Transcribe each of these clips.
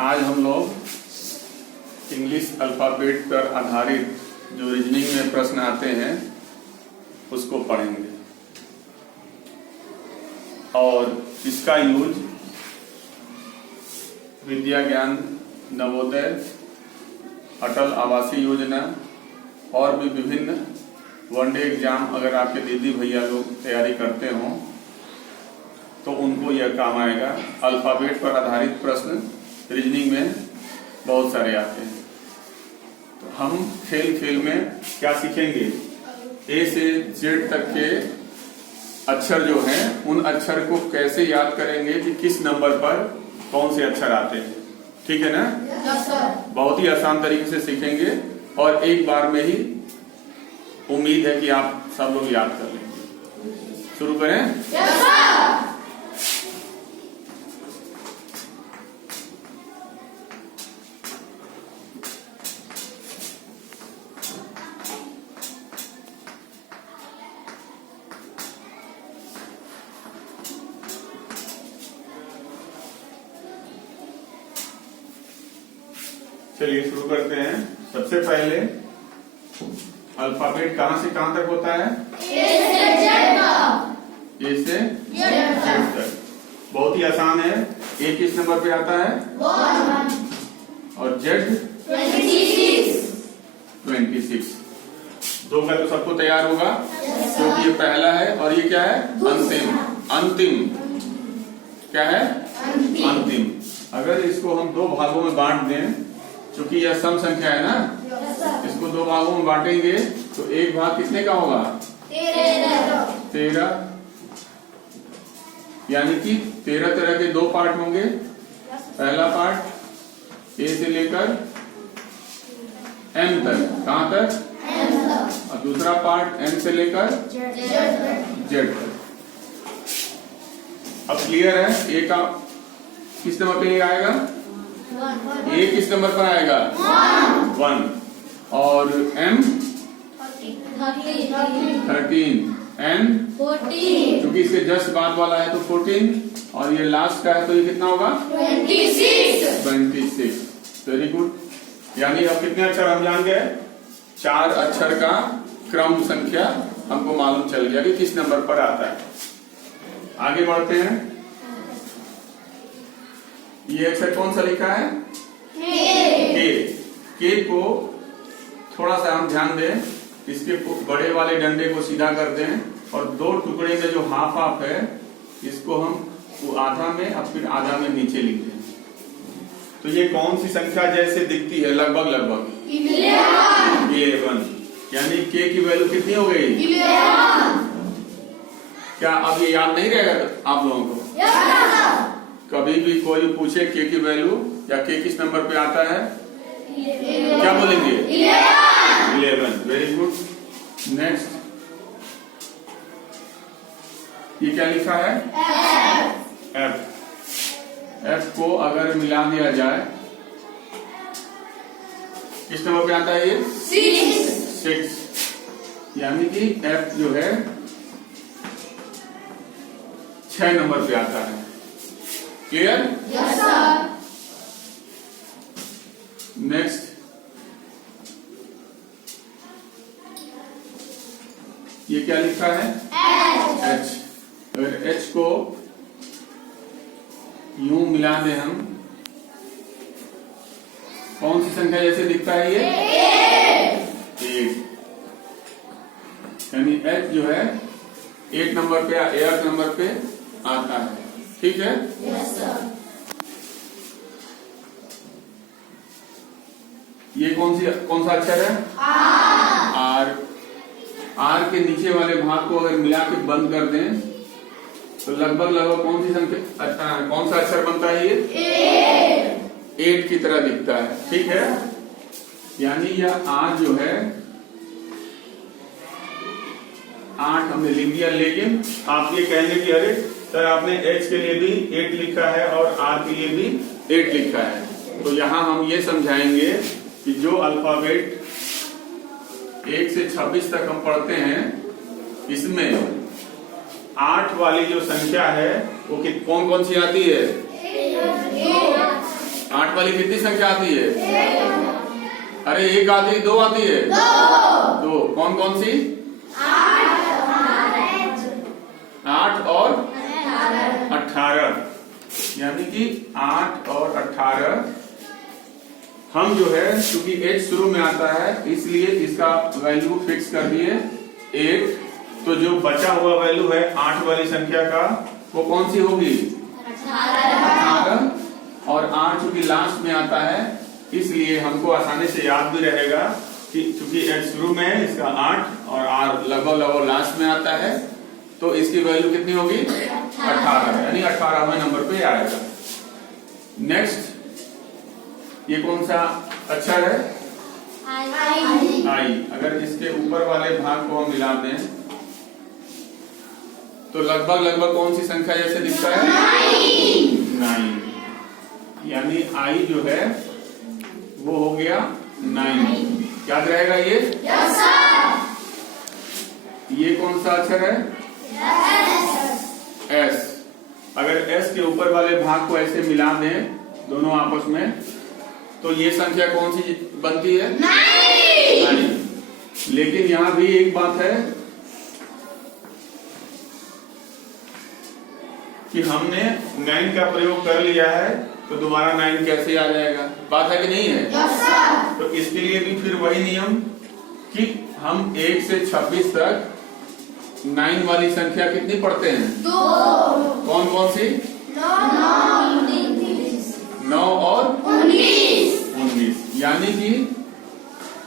आज हम लोग इंग्लिश अल्फ़ाबेट पर आधारित जो रीजनिंग में प्रश्न आते हैं उसको पढ़ेंगे और इसका यूज विद्या ज्ञान नवोदय, अटल आवासीय योजना और भी विभिन्न वनडे एग्जाम अगर आपके दीदी भैया लोग तैयारी करते हों तो उनको यह काम आएगा। अल्फ़ाबेट पर आधारित प्रश्न रीजनिंग में बहुत सारे आते हैं। तो हम खेल खेल में क्या सीखेंगे, ए से जेड तक के अक्षर जो हैं उन अक्षर को कैसे याद करेंगे कि किस नंबर पर कौन से अक्षर आते हैं। ठीक है ना? Yes, sir. बहुत ही आसान तरीके से सीखेंगे और एक बार में ही उम्मीद है कि आप सब लोग याद कर लेंगे। शुरू करें? Yes, sir. चलिए शुरू करते हैं। सबसे पहले अल्फाबेट कहां से कहां तक होता है? A से Z तक। ए से Z जेड तक। बहुत ही आसान है। ए किस नंबर पे आता है? 1 और जेड 26। दो का तो सबको तैयार होगा क्योंकि ये पहला है और ये क्या है? अंतिम। क्या है? अंतिम। अगर इसको हम दो भागों में बांट दें, क्योंकि यह सम संख्या है ना, इसको दो भागों में बांटेंगे तो एक भाग कितने का होगा? 13। यानी कि 13 तरह के दो पार्ट होंगे। पहला पार्ट ए से लेकर एम तक, कहां तक? और दूसरा पार्ट एम से लेकर जेड तक। अब क्लियर है? ए का किस नंबर पे आएगा? ए किस नंबर पर आएगा? 1 और एम 13, एन 14 क्योंकि इसके जस्ट बाद वाला है तो 14 और ये लास्ट का है तो ये कितना होगा? 26। Very good. यानी अब कितने अक्षर हम जान गए? 4 अक्षर का क्रम संख्या हमको मालूम चल गया कि किस नंबर पर आता है। आगे बढ़ते हैं। ये अक्षर कौन सा लिखा है? के को थोड़ा सा हम ध्यान दें, इसके बड़े वाले डंडे को सीधा कर दें और दो टुकड़े में जो हाफ हाफ है इसको हम आधा में और फिर आधा में नीचे लिख दें। तो ये कौन सी संख्या जैसे दिखती है? लगभग 11। यानी के की वैल्यू कितनी हो गई? 11। क्या अब ये याद नहीं रहेगा आप लोगों को? कभी भी कोई पूछे के की वैल्यू या के किस नंबर पे आता है, क्या बोलेंगे? 11। Very good. नेक्स्ट, ये क्या लिखा है? एफ को अगर मिला दिया जाए किस नंबर पे आता है? ये 6। यानी कि एफ जो है 6 नंबर पे आता है। क्लियर? Yes, sir. नेक्स्ट, ये क्या लिखा है? H। अगर H को यूं मिला दें हम, कौन सी संख्या जैसे दिखता है ये? 8। यानी H जो है 8 नंबर पे या 8 नंबर पे आता है। ठीक है? Yes, sir. ये कौन सा अक्षर है? आर के नीचे वाले भाग को अगर मिला के बंद कर दें तो लगभग कौन सी संख्या, कौन सा अक्षर बनता है? ये 8 की तरह दिखता है। ठीक है? यानी यह आर जो है 8 हमने लिख दिया, लेकिन आप ये कहेंगे कि अरे सर आपने H के लिए भी 8 लिखा है और R के लिए भी 8 लिखा है। तो यहाँ हम ये समझाएंगे कि जो अल्फाबेट 1 से 26 तक हम पढ़ते हैं इसमें 8 वाली जो संख्या है वो कौन कौन सी आती है? 8 वाली कितनी संख्या आती है? अरे एक आती है, दो आती है? दो। कौन कौन सी? 8 और 18। यानी कि 8 और 18 हम जो है क्योंकि h शुरू में आता है इसलिए इसका वैल्यू फिक्स कर दिए 8। तो जो बचा हुआ वैल्यू है 8 वाली संख्या का वो कौन सी होगी? 18। और 8 चूंकि लास्ट में आता है इसलिए हमको आसानी से याद भी रहेगा कि चूंकि h शुरू में है इसका 8 और r लगभग लास्ट में आता है तो इसकी वैल्यू कितनी होगी? 18, यानी 18वें नंबर पे आएगा। नेक्स्ट, ये कौन सा अक्षर है? आई। अगर इसके ऊपर वाले भाग को हम मिला दें तो लगभग कौन सी संख्या जैसे दिखता है? 9। यानी आई जो है वो हो गया 9। याद रहेगा ये? Yes sir. ये कौन सा अक्षर है? एस। अगर एस के ऊपर वाले भाग को ऐसे मिला दें दोनों आपस में तो ये संख्या कौन सी बनती है? 9। लेकिन यहां भी एक बात है कि हमने 9 का प्रयोग कर लिया है तो दोबारा 9 कैसे आ जाएगा? बात है कि नहीं है? Yes sir. तो इसके लिए भी फिर वही नियम कि हम 1 से 26 तक 9 वाली संख्या कितनी पढ़ते हैं? 2। कौन कौन सी? 9 और 19। यानी कि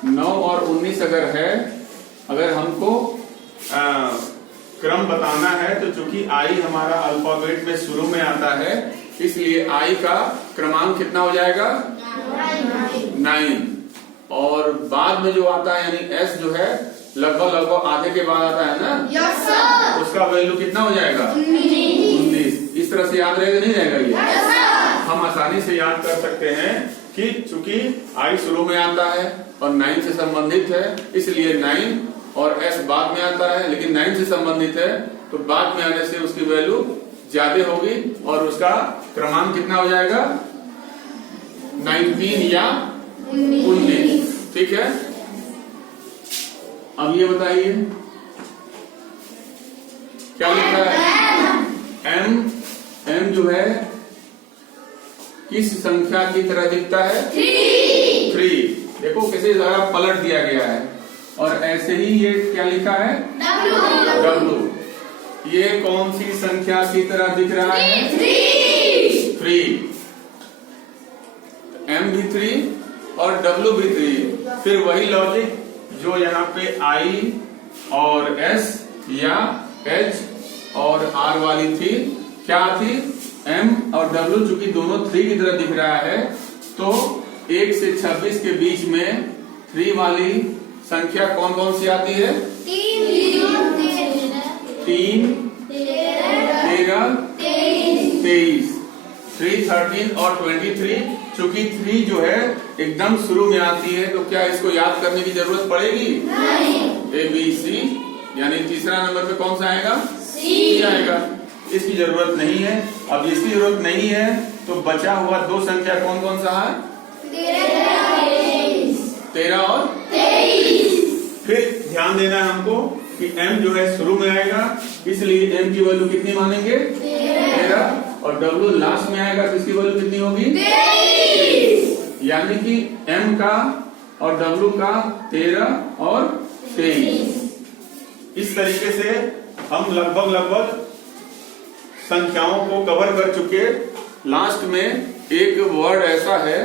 9 और 19 अगर है, अगर हमको क्रम बताना है तो चूंकि आई हमारा अल्फाबेट में शुरू में आता है इसलिए आई का क्रमांक कितना हो जाएगा? 9। और बाद में जो आता है यानी एस जो है लगभग आधे के बाद आता है ना? Yes sir. उसका वैल्यू कितना हो जाएगा? 19। इस तरह से याद रहेगा नहीं रहेगा ये? Yes sir. हम आसानी से याद कर सकते हैं कि चूंकि आई शुरू में आता है और 9 से संबंधित है इसलिए 9 और एस बाद में आता है लेकिन 9 से संबंधित है तो बाद में आने से उसकी वैल्यू ज्यादा होगी और उसका क्रमांक कितना हो जाएगा? 19 या 19। ठीक है। अब ये बताइए क्या लिखा है? एम जो है किस संख्या की तरह दिखता है? 3। देखो कैसे जरा पलट दिया गया है। और ऐसे ही ये क्या लिखा है? W। ये कौन सी संख्या की तरह दिख रहा है? 3। M भी 3 और W भी 3। फिर वही लॉजिक जो यहाँ पे I और S या H और R वाली थी, क्या थी? M और W चूंकि दोनों 3 की तरह दिख रहा है तो 1 से 26 के बीच में 3 वाली संख्या कौन कौन सी आती है? 3, 13, 23। 3, 13 और 23। चूंकि 3 जो है एकदम शुरू में आती है तो क्या इसको याद करने की जरूरत पड़ेगी? नहीं। A B C यानी तीसरा नंबर पे कौन सा आएगा? C आएगा। इसकी जरूरत नहीं है। अब इसकी जरूरत नहीं है तो बचा हुआ 2 संख्या कौन कौन सा है? 13 और 23। फिर ध्यान देना है हमको कि M जो है शुरू में आएगा इसलिए M की वैल्यू कितनी मानेंगे? 13। और W लास्ट में आएगा तो इसकी वैल्यू कितनी होगी? 23। यानी कि M का और W का 13 और 23। इस तरीके से हम लगभग संख्याओं को कवर कर चुके। लास्ट में एक वर्ड ऐसा है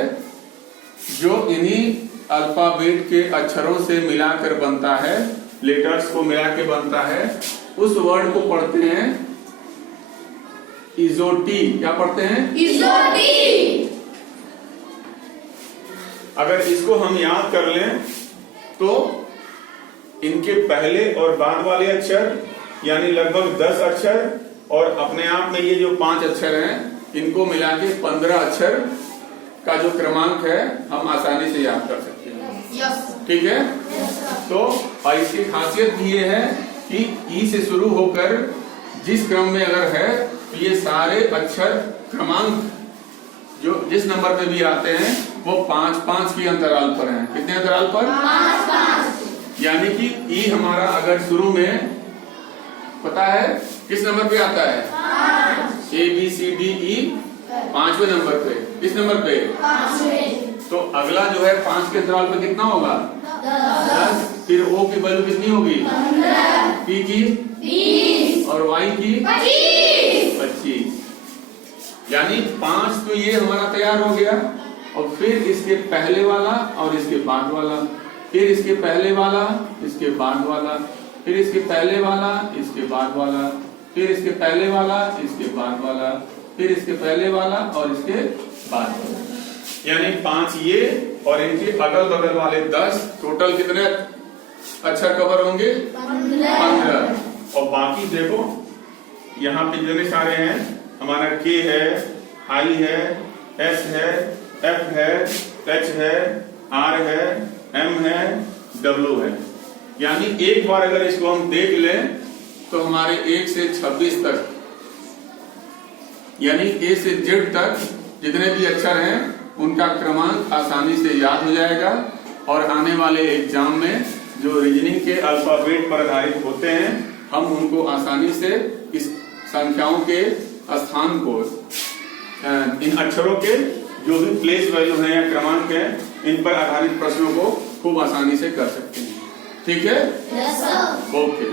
जो इन्हीं अल्फाबेट के अक्षरों से मिलाकर बनता है, लेटर्स को मिला के बनता है। उस वर्ड को पढ़ते हैं इजोटी। क्या पढ़ते हैं? इजोटी। अगर इसको हम याद कर लें तो इनके पहले और बाद वाले अक्षर यानी लगभग 10 अक्षर और अपने आप में ये जो 5 अक्षर हैं इनको मिला के 15 अक्षर का जो क्रमांक है हम आसानी से याद कर सकते हैं। ठीक है। तो और इसकी खासियत भी ये है कि ई से शुरू होकर जिस क्रम में अगर है तो ये सारे अक्षर क्रमांक जो जिस नंबर पे भी आते हैं वो 5-5 की अंतराल पर हैं। कितने अंतराल पर? 5 यानी कि ई हमारा अगर शुरू में पता है किस नंबर पे आता है? 5 A B C D E 5वें नंबर पे। किस नंबर पे? 5 तो अगला जो है 5 के अंतराल पे कितना होगा? 10। फिर ओ की वैल्यू कितनी होगी? 15 पी की 20 और वाई की 25 25। यानी 5 तो ये हमारा तैयार हो गया, और फिर इसके पहले वाला और इसके बाद वाला, फिर इसके पहले वाला, इसके बाद वाला, फिर इसके पहले वाला, इसके बाद वाला, फिर इसके पहले वाला, इसके बाद वाला, फिर इसके पहले वाला और इसके बाद वाला। यानी 5 ये और इनके अगल बगल वाले 10, टोटल कितने अच्छा कवर होंगे? 15। और बाकी देखो यहाँ पे जितने सारे हैं हमारा के है, आई है, एस है, एफ है, एच है, आर है, एम है, डब्ल्यू है। यानी एक बार अगर इसको हम देख लें तो हमारे 1 से 26 तक, यानी ए से जेड तक जितने भी अक्षर हैं उनका क्रमांक आसानी से याद हो जाएगा, और आने वाले एग्जाम में जो रीजनिंग के अल्फाबेट पर आधारित होते हैं हम उनको आसानी से इस संख्याओं के स्थान को, इन अक्षरों के जो भी प्लेस वैल्यू है या क्रमांक है, इन पर आधारित प्रश्नों को खूब आसानी से कर सकते हैं। ठीक है? Yes sir. ओके।